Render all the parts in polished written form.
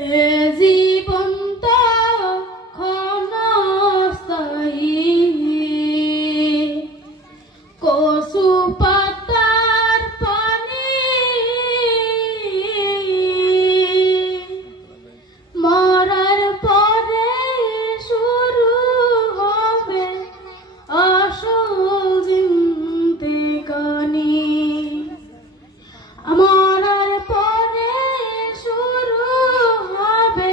এ জীবন তো ক্ষণস্থায়ী, কচু পাতার পানি মরার পরে শুরু হবে আসল জিন্দেগানি। মরার পরে শুরু হবে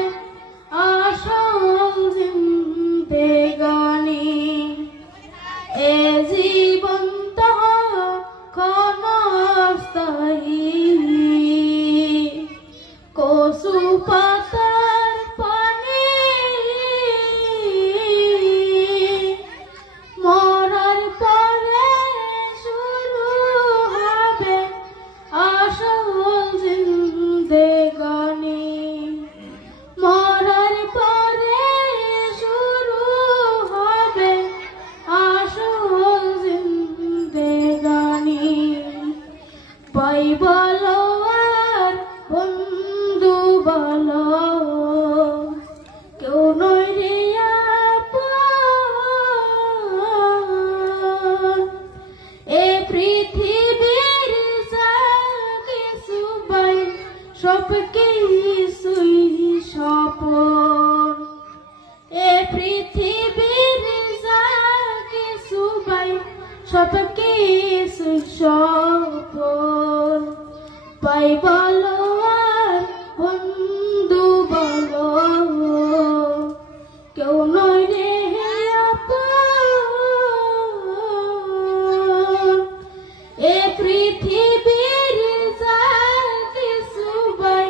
আসল জিন্দেগানি। এ জীবন তো ক্ষণস্থায়ী, কচু পাতার পানি মরার পরে শুরু হবে আসল জিন্দেগানি। মরার পরে শুরু হবে আসল জিন্দেগানি। ভাই বলো আর বন্ধু বলো, কেউ নয় রে আপন। এ পৃথিবীর যা কিছু ভাই সব কিছুই স্বপন। এ পৃথিবীর যা কিছু ভাই সব কিছুই স্বপন। ভাই বলো আর বন্ধু বলো, কেউ নয় রে আপন। এ পৃথিবীর যা কিছু ভাই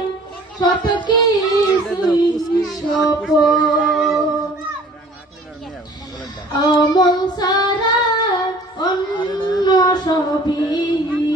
সব কিছুই স্বপন। আমল ছাড়া অন্য সবই